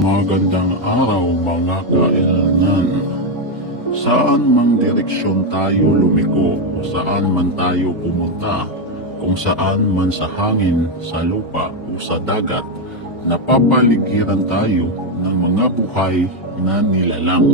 Magandang araw mga kaelanan. Saan mang direksyon tayo lumiko saan man tayo pumunta, kung saan man sa hangin, sa lupa o sa dagat, napapaligiran tayo ng mga buhay na nilalang.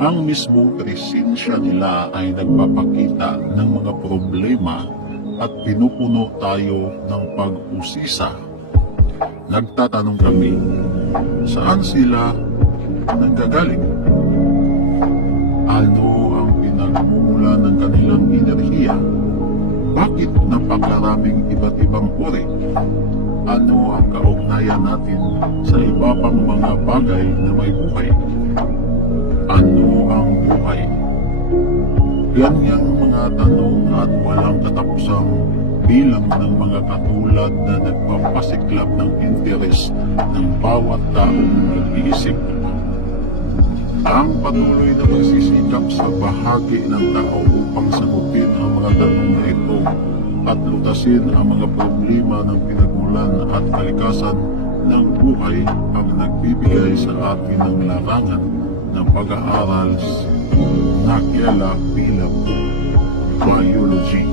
Ang mismong presensya nila ay nagpapakita ng mga problema at pinupuno tayo ng pag-usisa. Nagtatanong kami, saan sila nanggagaling? Ano ang pinagmumula ng kanilang enerhiya? Bakit napakaraming iba't ibang uri? Ano ang kaugnayan natin sa iba pang mga bagay na may buhay? Ano ang buhay? Ganyang mga tanong at walang katapusang bilang ng mga katulad na nagpapasiklab ng interes ng bawat taong nag-iisip. Ang patuloy na pagsisikap sa bahagi ng tao upang sagutin ang mga tanong na ito at lutasin ang mga problema ng pinagmulan at kalikasan ng buhay ang nagbibigay sa atin ng larangan ng pag-aaral na kila bilang biology.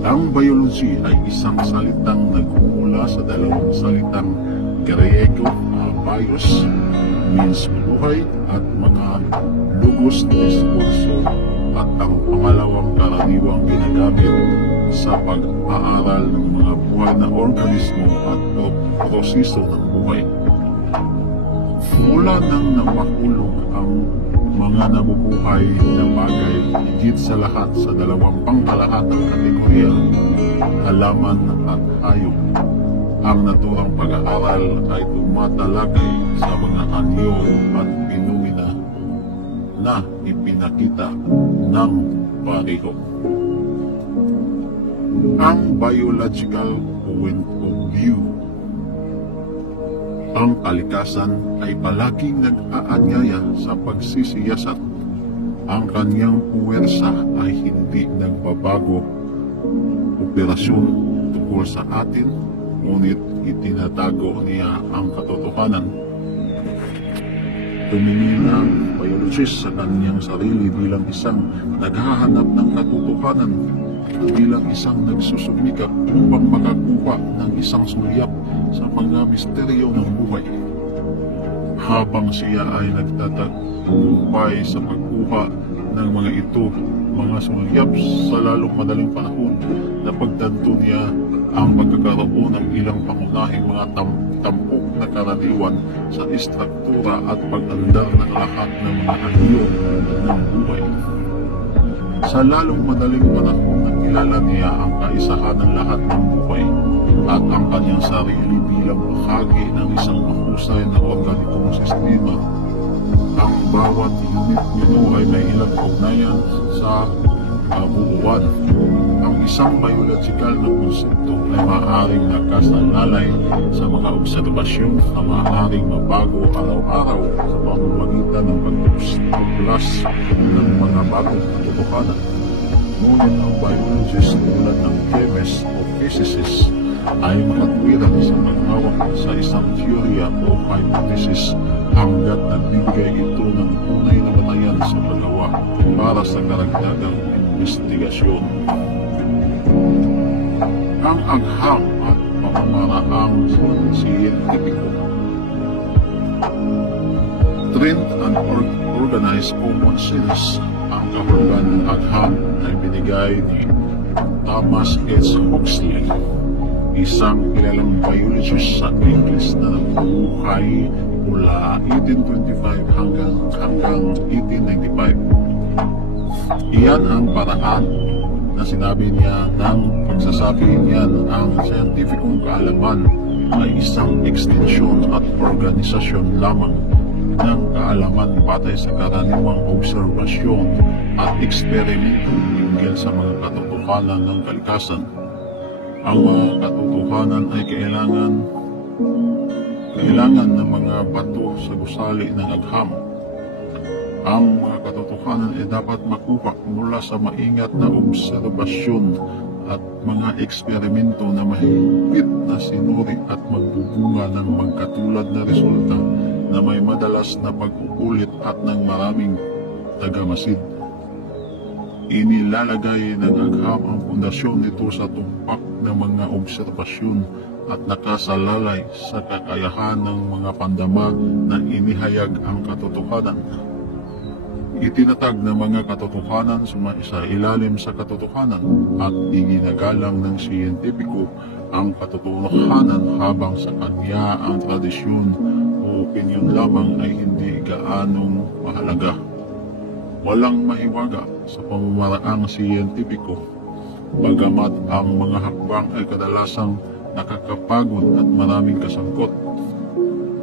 Ang biology ay isang salitang nagmumula sa dalawang salitang Griego na bios, means buhay at mga lugos diskurso at ang pangalawang karaniwang ginagamit sa pag-aaral ng mga buhay na organismo at pro- proseso ng buhay. Mula nang napakulong ang mga nabubuhay na bagay higit sa lahat sa dalawang pangkalahatang kategorya, halaman at hayop. Ang naturang pag-aaral ay tumatalakay sa mga anyo at pinomena na ipinakita ng pareho. Ang biological point of view ang kalikasan ay palaging nag-aanyaya sa pagsisiyasat. Ang kanyang puwersa ay hindi nagbabago. Operasyon tungkol sa atin, ngunit itinatago niya ang katotohanan. Tumingin ang biologist sa kanyang sarili bilang isang naghahanap ng katotohanan bilang isang nagsusumikap upang makakuha ng isang sulyap sa mga misteryo ng buhay. Habang siya ay nagtatagumpay sa pagkuha ng mga ito, mga sulyap sa lalong madaling panahon, napagtanto niya ang pagkakaroon ng ilang pangunahing mga tam tampok na karaniwan sa istruktura at pag-andar ng lahat ng mga anyo ng buhay. Sa lalong madaling panahon, nakilala niya ang kaisahan ng lahat ng buhay at ang kanyang sarili bilang bahagi ng isang mahusay na organikong sistema. Ang bawat unit nito ay may ilang ugnayan sa kabuuan. Ang isang biological na konsepto ay maaaring nakasalalay sa mga obserbasyon na maaaring mabago araw-araw sa pamamagitan ng pagtuklas ng mga bagong katotohanan. Ngunit ang biologist tulad ng chemist o physicist ay makatwiran sa paghawak sa isang teorya o hypothesis hanggat nagbibigay ito ng tunay na batayan sa paggawa para sa karagdagang investigasyon. Ang agham at pamamaraang siyentipiko Trend and or- organized common sense ang kahulugan ng agham ay binigay ni Thomas H. Huxley, isang kilalang biologist sa English na nabuhay mula 1825 hanggang hanggang 1895. Iyan ang paraan na sinabi niya ng pagsasabi niyan ang scientificong kaalaman ay isang ekstensyon at organisasyon lamang ng kaalaman batay sa karaniwang obserbasyon at eksperimento hinggil sa mga katotohanan ng kalikasan. Ang mga katotohanan ay kailangan kailangan ng mga bato sa gusali ng agham. Ang mga katotohanan ay dapat makuha mula sa maingat na obserbasyon at mga eksperimento na mahigpit na sinuri at magbubunga ng magkatulad na resulta na may madalas na pag-uulit at ng maraming tagamasid. Inilalagay ng agham pundasyon nito sa tumpak ng mga obserbasyon at nakasalalay sa kakayahan ng mga pandama na inihayag ang katotohanan. Itinatag ng mga katotohanan sa ilalim sa katotohanan at iginagalang ng siyentipiko ang katotohanan habang sa kanya ang tradisyon o opinyon lamang ay hindi gaanong mahalaga. Walang mahiwaga sa pamamaraang siyentipiko bagamat ang mga hakbang ay kadalasang nakakapagod at maraming kasangkot.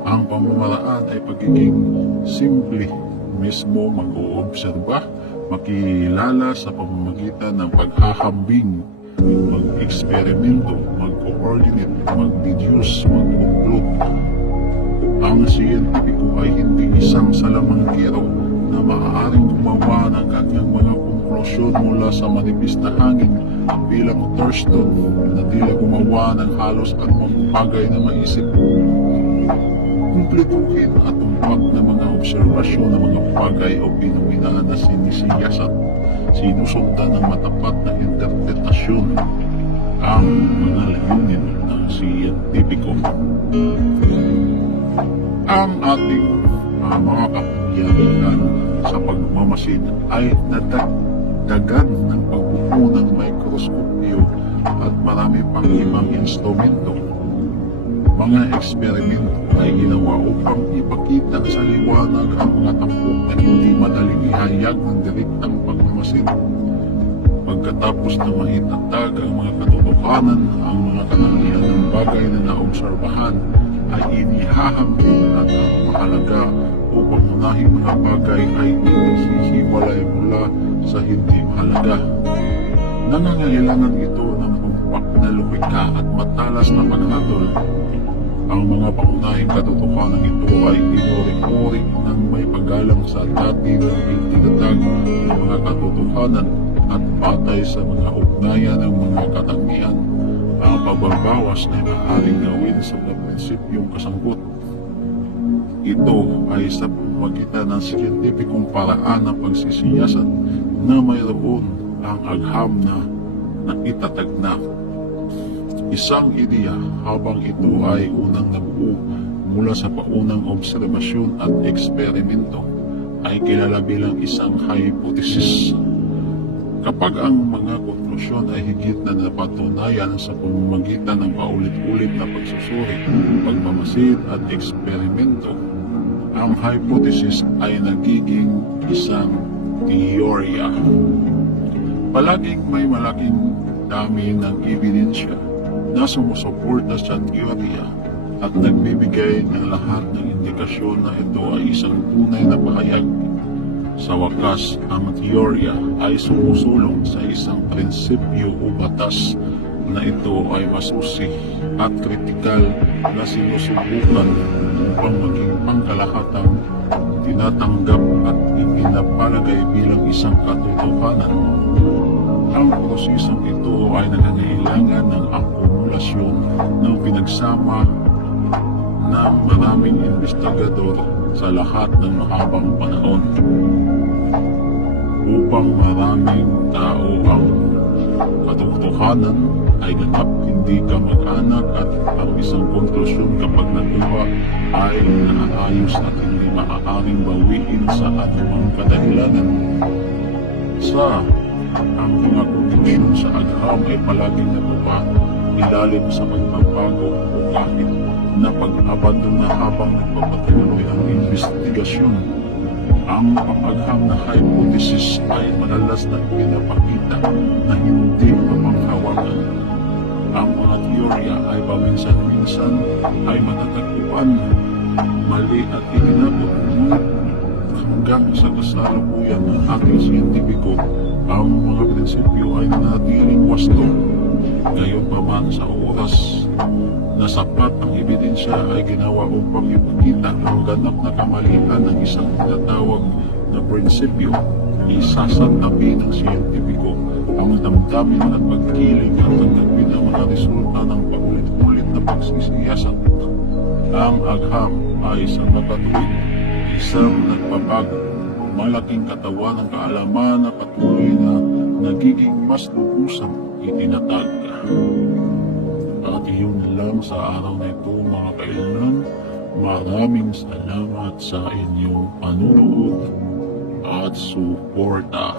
Ang pamamaraan ay pagiging simple mismo mag-oobserba, makilala sa pamamagitan ng paghahambing, mag-eksperimento, mag-coordinate, mag-deduce, mag-conclude. Ang siyentipiko ay hindi isang salamangkero na maaaring gumawa ng kanyang mga konklusyon mula sa manipis na hangin bilang Thurston na tila gumawa ng halos anumang bagay na maisip. Kumpletuhin at tumpak ng mga obserbasyon ng mga bagay o pinomena na sinisiyas at sinusundan ng matapat na interpretasyon ang mga layunin ng siyentipiko. Ang ating uh, mga kapangyarihan sa pagmamasid ay nadagdagan ng pagbuo ng mikroskopyo at marami pang ibang instrumento. Mga eksperimento ay ginawa upang ipakita sa liwanag ang mga tampok na hindi madaling ihayag ng direktang pagmamasid. Pagkatapos na maitatag ang mga katotohanan, ang mga katangian ng bagay na naobserbahan ay inihahambing at ang mahalaga o pangunahing mga bagay ay inihihiwalay mula sa hindi mahalaga. Nangangailangan ito ng tumpak na lumika at matalas na paghatol. Ang mga pangunahing katotohanan ito ay inuri-uri ng may paggalang sa dati ng itinatag ng mga katotohanan at patay sa mga ugnayan ng mga katangian ang pagbabawas ay maaaring gawin sa mga prinsipyong kasangkot. Ito ay sa pamagitan ng siyentipikong paraan ng pagsisiyasan na mayroon ang agham na naitatag na. Isang ideya habang ito ay unang nabuo mula sa paunang obserbasyon at eksperimento ay kilala bilang isang hypothesis. Kapag ang mga konklusyon ay higit na napatunayan sa pamamagitan ng paulit-ulit na pagsusuri, pagmamasid at eksperimento, ang hypothesis ay nagiging isang teorya. Palaging may malaking dami ng ebidensya na sumusuporta sa teorya at nagbibigay ng lahat ng indikasyon na ito ay isang tunay na pahayag sa wakas, ang teorya ay sumusulong sa isang prinsipyo o batas na ito ay masusi at kritikal na sinusubukan upang maging pangkalahatang tinatanggap at ipinapalagay bilang isang katotohanan. Ang prosesong ito ay nangangailangan ng akumulasyon ng pinagsama ng maraming investigador sa lahat ng mahabang panahon upang maraming tao ang katotohanan ay ganap hindi ka mag-anak at ang isang konklusyon kapag nakuha ay naayos at hindi maaaring bawiin sa anumang kadahilanan. Sa ang mga konklusyon sa agham ay palaging natupa ilalim sa pagbabago o kahit na pag-abandon na habang nagpapatuloy ang investigasyon. Ang pamagham na hypothesis ay madalas na pinapakita na hindi mapanghawakan. Ay paminsan-minsan ay matatagpuan mali at itinapon hanggang sa kasalukuyan ng ating siyentipiko, ang mga prinsipyo ay nanatiling wasto. Gayon pa man sa oras na sapat ang ebidensya ay ginawa upang ipakita ang ganap na kamalian ng isang tinatawag na prinsipyo. Isasantabi ng siyentipiko ang damdamin at pagkiling at tanggapin ang mga resulta ng paulit-ulit na pagsisiyasat. Ang agham ay sa makatuwid, isang nagpabago, malaking katawan ng kaalaman na patuloy na nagiging mas lubusang itinatag. At iyon lang sa araw na ito mga kailan. Maraming salamat sa inyong panunood at suporta.